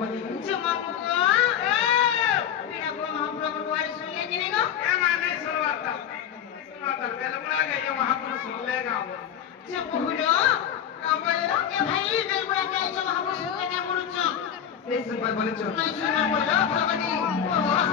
Cuma buku. Tidak gua Mahaprabhu doa सुनले कि नहीं गो? माने सुनवाता पहले बुला गए ये महापुरुष सुन लेगा वो जब बोलो क्या बोले ना ये भाई नहीं बुला के जो Mahaprabhu सुनले नहीं बोलो जो नहीं सुन पाए बोले चो नहीं सुना बोलो भगवानी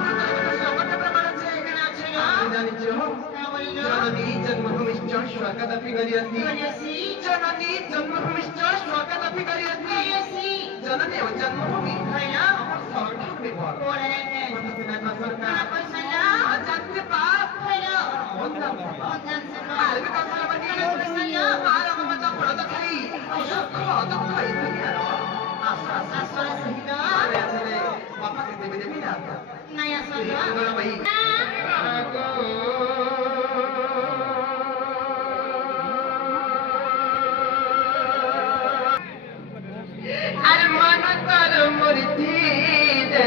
शास्त्र में श्लोक प्रमाण से कहना चाहिए जानी चो क्या बोलो जननी जन्मभूमिश्च स्वगतपि गरीयसी बोलियसी जननी जन्मभूमिश्च स्वगतपि गरीयसी बोलियसी जननी और जन्मभूमि भैया सरकार में बोल बोल रहे हैं पता सरकार कोई सलाह जानते बाप भैया होता वंदन सलाह हाल में कसला बनी कोई सलाह आरा में मचा पड़ा तो खाली तो खाई दुनिया आसा सासुरा सहित अरे अरे पापा के देवी देवी ना नया सलाह बोलो भाई अरे मन तर मूर्ति दे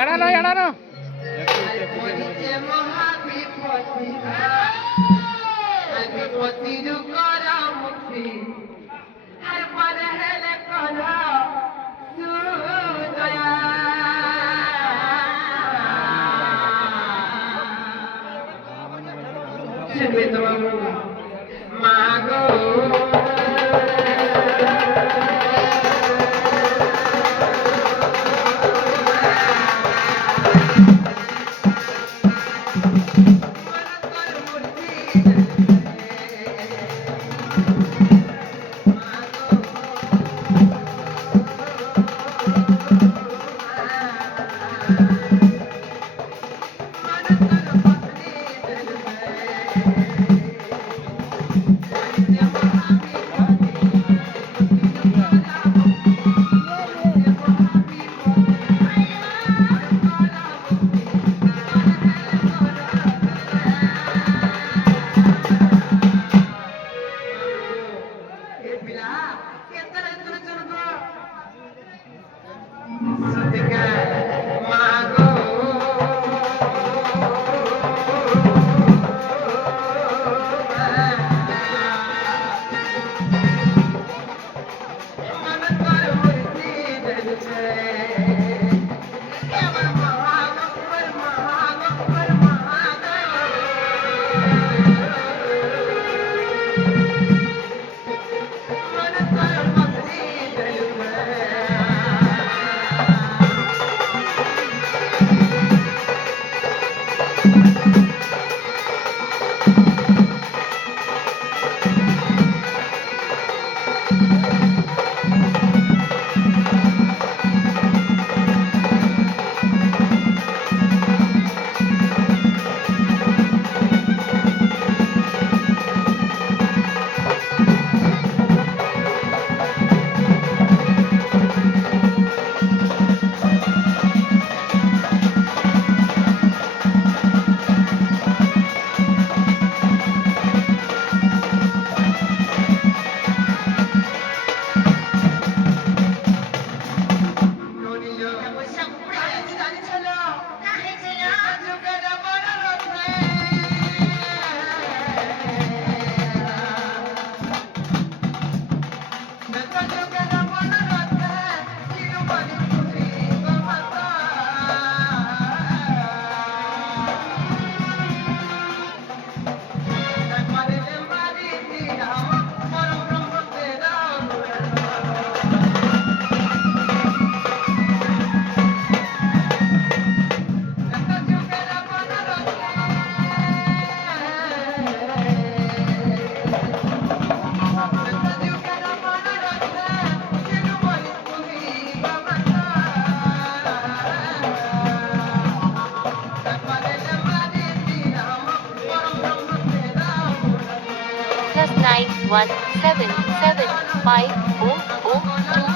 ಎಡನೋ ಎಡನೋ Mago +917750022